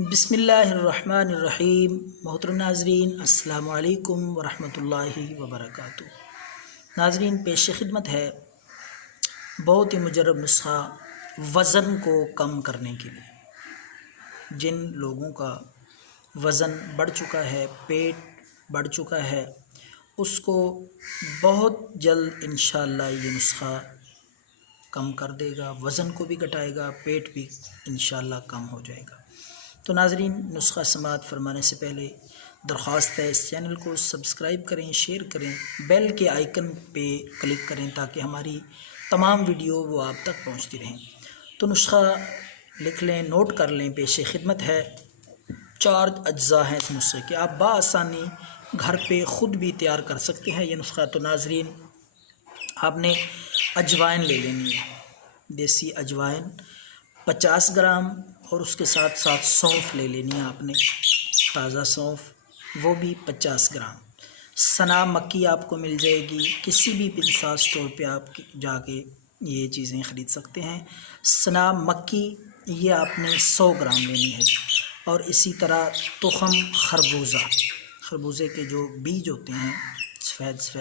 بسم اللہ الرحمن الرحیم۔ محترم ناظرین، السلام علیکم ورحمۃ اللہ وبرکاتہ۔ ناظرین، پیش خدمت ہے بہت ہی مجرب نسخہ وزن کو کم کرنے کے لیے۔ جن لوگوں کا وزن بڑھ چکا ہے، پیٹ بڑھ چکا ہے، اس کو بہت جلد انشاءاللہ یہ نسخہ کم کر دے گا، وزن کو بھی گھٹائے گا، پیٹ بھی انشاءاللہ کم ہو جائے گا۔ تو ناظرین، نسخہ سماعت فرمانے سے پہلے درخواست ہے، اس چینل کو سبسکرائب کریں، شیئر کریں، بیل کے آئیکن پہ کلک کریں تاکہ ہماری تمام ویڈیو وہ آپ تک پہنچتی رہیں۔ تو نسخہ لکھ لیں، نوٹ کر لیں، پیش خدمت ہے۔ 4 اجزاء ہیں اس نسخے کے، آپ بآسانی گھر پہ خود بھی تیار کر سکتے ہیں یہ نسخہ۔ تو ناظرین، آپ نے اجوائن لے لینی ہے، دیسی اجوائن 50 گرام، اور اس کے ساتھ ساتھ سونف لے لینی ہے آپ نے، تازہ سونف، وہ بھی 50 گرام۔ سنا مکی آپ کو مل جائے گی، کسی بھی پنسا اسٹور پہ آپ جا کے یہ چیزیں خرید سکتے ہیں۔ سنا مکی یہ آپ نے 100 گرام لینی ہے، اور اسی طرح تخم خربوزے کے جو بیج ہوتے ہیں سفید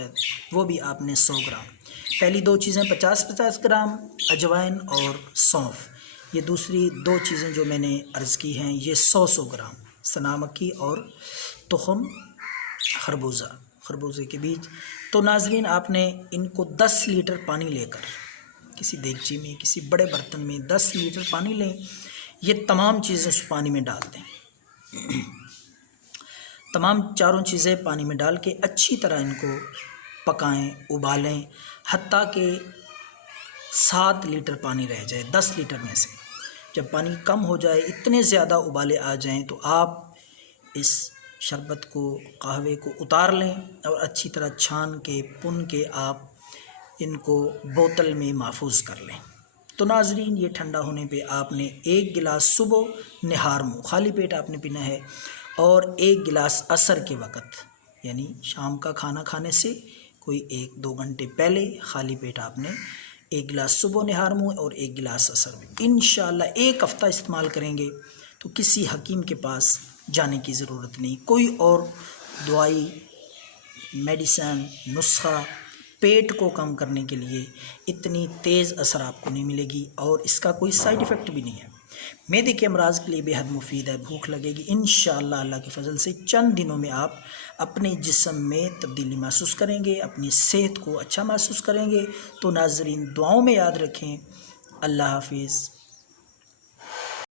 وہ بھی آپ نے 100 گرام۔ پہلی 2 چیزیں 50 گرام اجوائن اور سونف، یہ دوسری 2 چیزیں جو میں نے عرض کی ہیں یہ 100 گرام، سنا مکی اور تخم خربوزے کے بیج۔ تو ناظرین، آپ نے ان کو 10 لیٹر پانی لے کر کسی دیگچی میں، کسی بڑے برتن میں 10 لیٹر پانی لیں، یہ تمام چیزیں اس پانی میں ڈال دیں، تمام چاروں چیزیں پانی میں ڈال کے اچھی طرح ان کو پکائیں، ابالیں، حتیٰ کہ 7 لیٹر پانی رہ جائے 10 لیٹر میں سے۔ جب پانی کم ہو جائے، اتنے زیادہ ابالے آ جائیں، تو آپ اس شربت کو، قہوے کو اتار لیں اور اچھی طرح چھان کے پن کے آپ ان کو بوتل میں محفوظ کر لیں۔ تو ناظرین، یہ ٹھنڈا ہونے پہ آپ نے 1 گلاس صبح نہار منہ خالی پیٹ آپ نے پینا ہے، اور 1 گلاس عصر کے وقت، یعنی شام کا کھانا کھانے سے کوئی 1-2 گھنٹے پہلے خالی پیٹ آپ نے 1 گلاس صبح نہار منہ اور 1 گلاس عصر میں۔ انشاءاللہ 1 ہفتہ استعمال کریں گے تو کسی حکیم کے پاس جانے کی ضرورت نہیں، کوئی اور دوائی، میڈیسن، نسخہ پیٹ کو کم کرنے کے لیے اتنی تیز اثر آپ کو نہیں ملے گی، اور اس کا کوئی سائیڈ ایفیکٹ بھی نہیں ہے۔ معدے کے امراض کے لیے بے حد مفید ہے، بھوک لگے گی، انشاءاللہ اللہ کے فضل سے چند دنوں میں آپ اپنے جسم میں تبدیلی محسوس کریں گے، اپنی صحت کو اچھا محسوس کریں گے۔ تو ناظرین، دعاؤں میں یاد رکھیں۔ اللہ حافظ۔